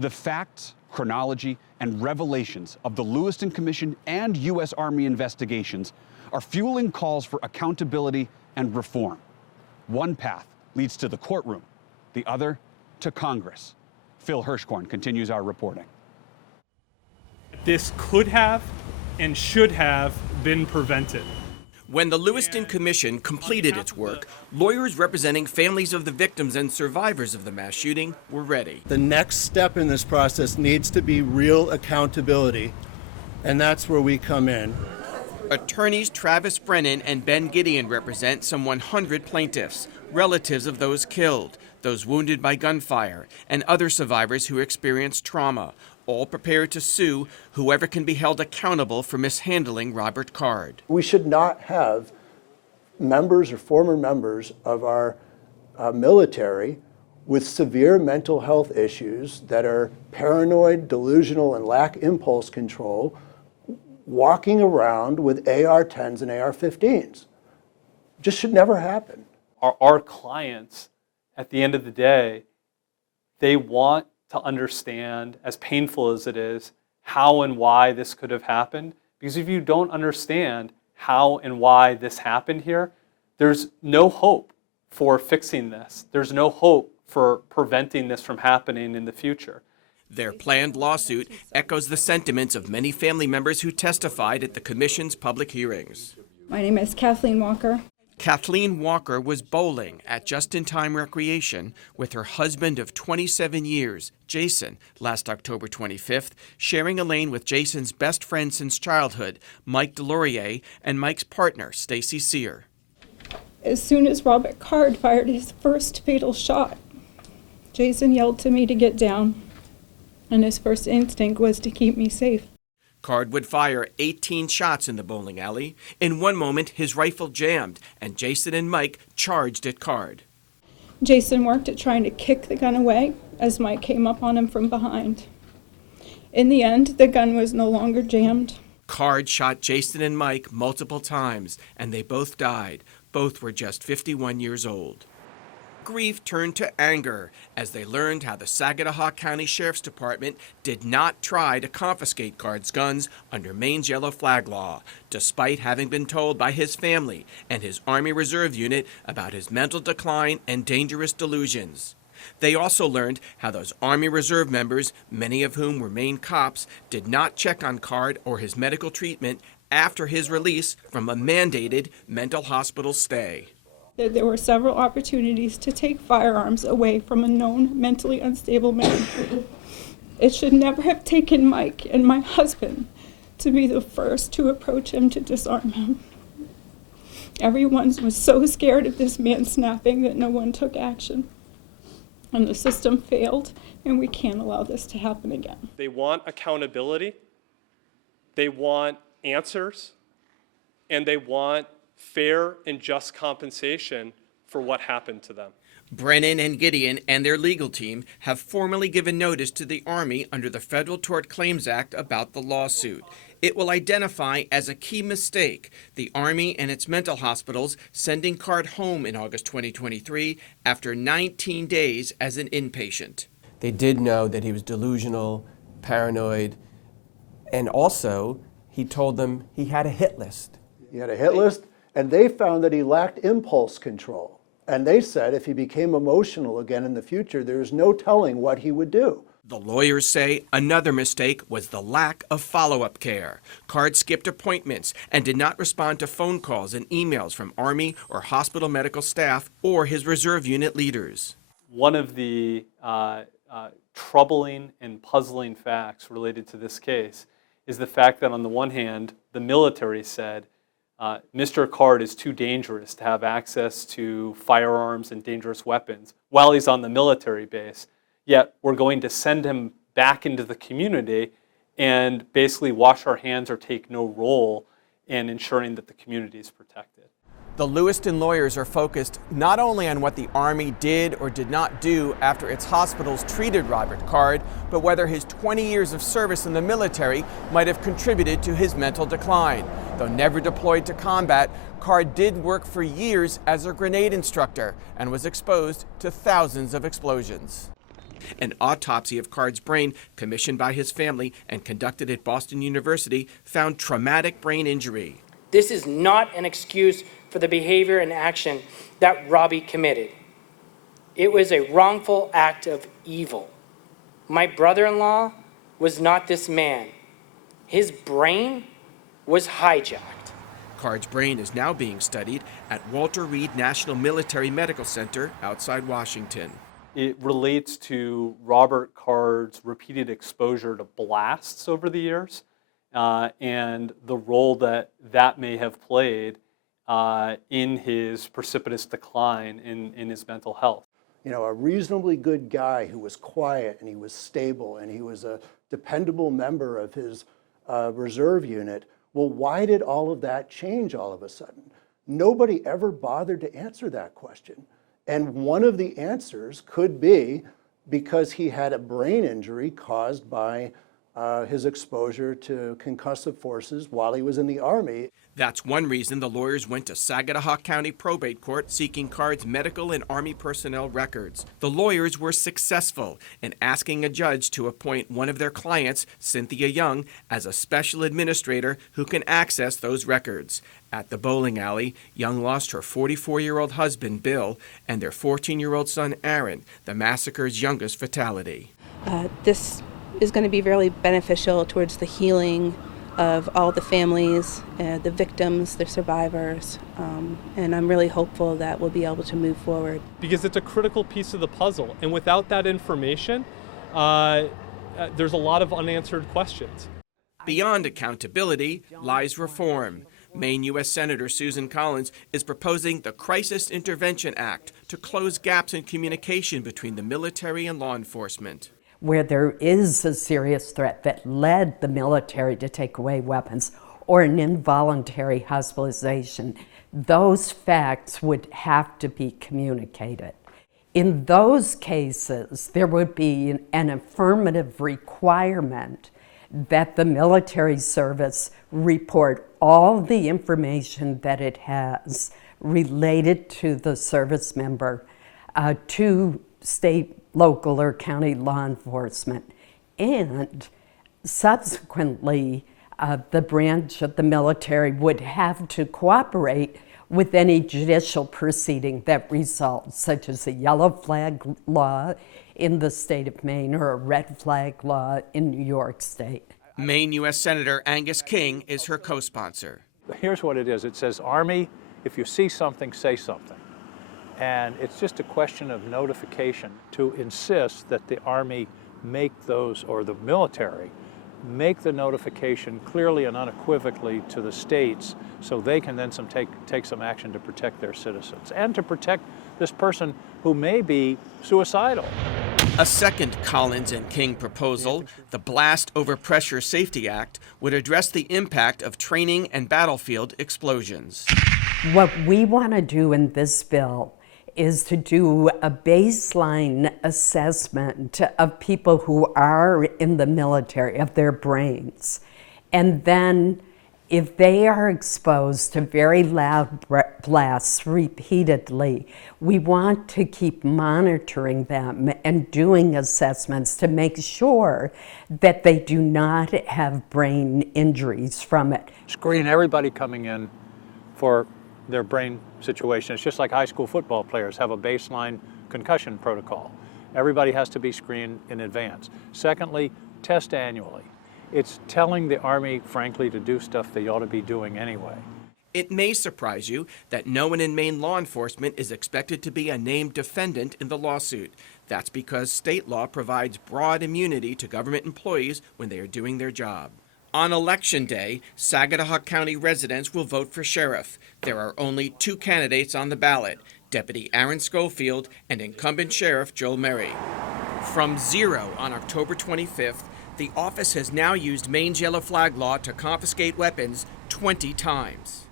The facts, chronology, and revelations of the Lewiston Commission and U.S. Army investigations are fueling calls for accountability and reform. One path leads to the courtroom, the other to Congress. Phil Hirschkorn continues our reporting. This could have and should have been prevented. When the Lewiston Commission completed its work, lawyers representing families of the victims and survivors of the mass shooting were ready. The next step in this process needs to be real accountability, and that's where we come in. Attorneys Travis Brennan and Ben Gideon represent some 100 plaintiffs, relatives of those killed, those wounded by gunfire, and other survivors who experienced trauma, all prepared to sue whoever can be held accountable for mishandling Robert Card. We should not have members or former members of our military with severe mental health issues that are paranoid, delusional, and lack impulse control walking around with AR-10s and AR-15s. Just should never happen. Our clients, at the end of the day, they want to understand, as painful as it is, how and why this could have happened. Because if you don't understand how and why this happened here, there's no hope for fixing this. There's no hope for preventing this from happening in the future. Their planned lawsuit echoes the sentiments of many family members who testified at the Commission's public hearings. My name is Kathleen Walker. Kathleen Walker was bowling at Just-in-Time Recreation with her husband of 27 years, Jason, last October 25th, sharing a lane with Jason's best friend since childhood, Mike Delorier, and Mike's partner, Stacy Sear. As soon as Robert Card fired his first fatal shot, Jason yelled to me to get down, and his first instinct was to keep me safe. Card would fire 18 shots in the bowling alley. In one moment, his rifle jammed, and Jason and Mike charged at Card. Jason worked at trying to kick the gun away as Mike came up on him from behind. In the end, the gun was no longer jammed. Card shot Jason and Mike multiple times, and they both died. Both were just 51 years old. Grief turned to anger as they learned how the Saginaw County Sheriff's Department did not try to confiscate Card's guns under Maine's yellow flag law, despite having been told by his family and his Army Reserve unit about his mental decline and dangerous delusions. They also learned how those Army Reserve members, many of whom were Maine cops, did not check on Card or his medical treatment after his release from a mandated mental hospital stay. There were several opportunities to take firearms away from a known mentally unstable man. It should never have taken Mike and my husband to be the first to approach him to disarm him. Everyone was so scared of this man snapping that no one took action. And the system failed, and we can't allow this to happen again. They want accountability, they want answers, and they want fair and just compensation for what happened to them. Brennan and Gideon and their legal team have formally given notice to the Army under the Federal Tort Claims Act about the lawsuit. It will identify as a key mistake the Army and its mental hospitals sending Card home in August 2023 after 19 days as an inpatient. They did know that he was delusional, paranoid, and also he told them he had a hit list. He had a hit list, and they found that he lacked impulse control. And they said if he became emotional again in the future, there's no telling what he would do. The lawyers say another mistake was the lack of follow-up care. Card skipped appointments and did not respond to phone calls and emails from Army or hospital medical staff or his reserve unit leaders. One of the troubling and puzzling facts related to this case is the fact that on the one hand, the military said, Mr. Card is too dangerous to have access to firearms and dangerous weapons while he's on the military base. Yet we're going to send him back into the community and basically wash our hands or take no role in ensuring that the community is protected. The Lewiston lawyers are focused not only on what the Army did or did not do after its hospitals treated Robert Card, but whether his 20 years of service in the military might have contributed to his mental decline. Though never deployed to combat, Card did work for years as a grenade instructor and was exposed to thousands of explosions. An autopsy of Card's brain, commissioned by his family and conducted at Boston University, found traumatic brain injury. This is not an excuse for the behavior and action that Robbie committed. It was a wrongful act of evil. My brother-in-law was not this man. His brain was hijacked. Card's brain is now being studied at Walter Reed National Military Medical Center outside Washington. It relates to Robert Card's repeated exposure to blasts over the years and the role that that may have played in his precipitous decline in his mental health. You know, a reasonably good guy who was quiet and he was stable and he was a dependable member of his reserve unit. Well, why did all of that change all of a sudden? Nobody ever bothered to answer that question. And one of the answers could be because he had a brain injury caused by his exposure to concussive forces while he was in the Army. That's one reason the lawyers went to Saginaw County Probate Court seeking Card's medical and Army personnel records. The lawyers were successful in asking a judge to appoint one of their clients, Cynthia Young, as a special administrator who can access those records. At the bowling alley, Young lost her 44-year-old husband, Bill, and their 14-year-old son, Aaron, the massacre's youngest fatality. This is going to be really beneficial towards the healing of all the families, the victims, the survivors, and I'm really hopeful that we'll be able to move forward. Because it's a critical piece of the puzzle, and without that information, there's a lot of unanswered questions. Beyond accountability lies reform. Maine U.S. Senator Susan Collins is proposing the Crisis Intervention Act to close gaps in communication between the military and law enforcement. Where there is a serious threat that led the military to take away weapons or an involuntary hospitalization, those facts would have to be communicated. In those cases, there would be an affirmative requirement that the military service report all the information that it has related to the service member to state, local, or county law enforcement. And subsequently, the branch of the military would have to cooperate with any judicial proceeding that results, such as a yellow flag law in the state of Maine or a red flag law in New York State. Maine U.S. Senator Angus King is her co-sponsor. Here's what it is. It says, Army, if you see something, say something. And it's just a question of notification to insist that the Army make those, or the military, make the notification clearly and unequivocally to the states so they can then take some action to protect their citizens and to protect this person who may be suicidal. A second Collins and King proposal, the Blast Over Pressure Safety Act, would address the impact of training and battlefield explosions. What we want to do in this bill is to do a baseline assessment of people who are in the military, of their brains. And then if they are exposed to very loud blasts repeatedly, we want to keep monitoring them and doing assessments to make sure that they do not have brain injuries from it. Screen everybody coming in for their brain situation. It's just like high school football players have a baseline concussion protocol. Everybody has to be screened in advance. Secondly, test annually. It's telling the Army, frankly, to do stuff they ought to be doing anyway. It may surprise you that no one in Maine law enforcement is expected to be a named defendant in the lawsuit. That's because state law provides broad immunity to government employees when they are doing their job. On Election Day, Saginaw County residents will vote for sheriff. There are only two candidates on the ballot, Deputy Aaron Schofield and incumbent Sheriff Joel Merry. From zero on October 25th, the office has now used Maine's yellow flag law to confiscate weapons 20 times.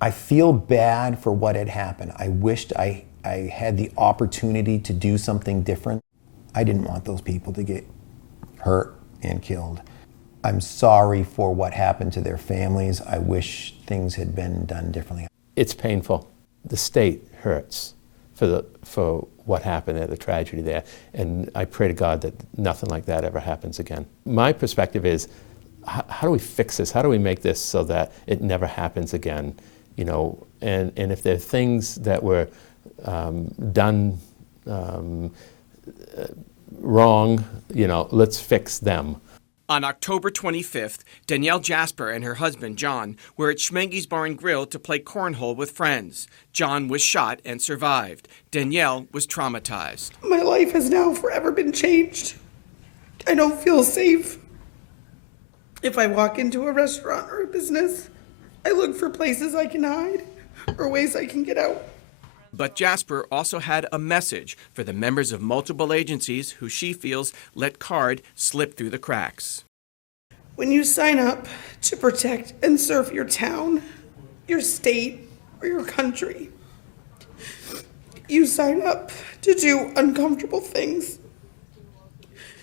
I feel bad for what had happened. I wished I had the opportunity to do something different. I didn't want those people to get hurt and killed. I'm sorry for what happened to their families. I wish things had been done differently. It's painful. The state hurts for what happened at the tragedy there. And I pray to God that nothing like that ever happens again. My perspective is, how do we fix this? How do we make this so that it never happens again? You know, and if there are things that were done wrong, you know, let's fix them. On October 25th, Danielle Jasper and her husband, John, were at Schmenge's Bar and Grill to play cornhole with friends. John was shot and survived. Danielle was traumatized. My life has now forever been changed. I don't feel safe. If I walk into a restaurant or a business, I look for places I can hide or ways I can get out. But Jasper also had a message for the members of multiple agencies who she feels let CARD slip through the cracks. When you sign up to protect and serve your town, your state, or your country, you sign up to do uncomfortable things.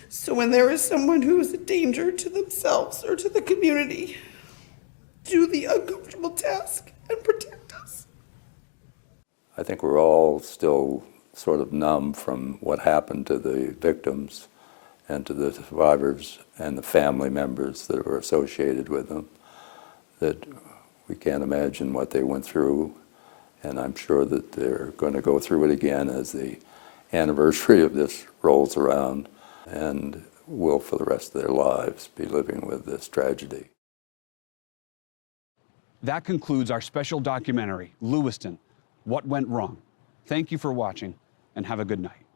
So when there is someone who is a danger to themselves or to the community, do the uncomfortable task and protect us. I think we're all still sort of numb from what happened to the victims and to the survivors and the family members that were associated with them, that we can't imagine what they went through, and I'm sure that they're going to go through it again as the anniversary of this rolls around, and will for the rest of their lives be living with this tragedy. That concludes our special documentary, Lewiston: What Went Wrong. Thank you for watching, and have a good night.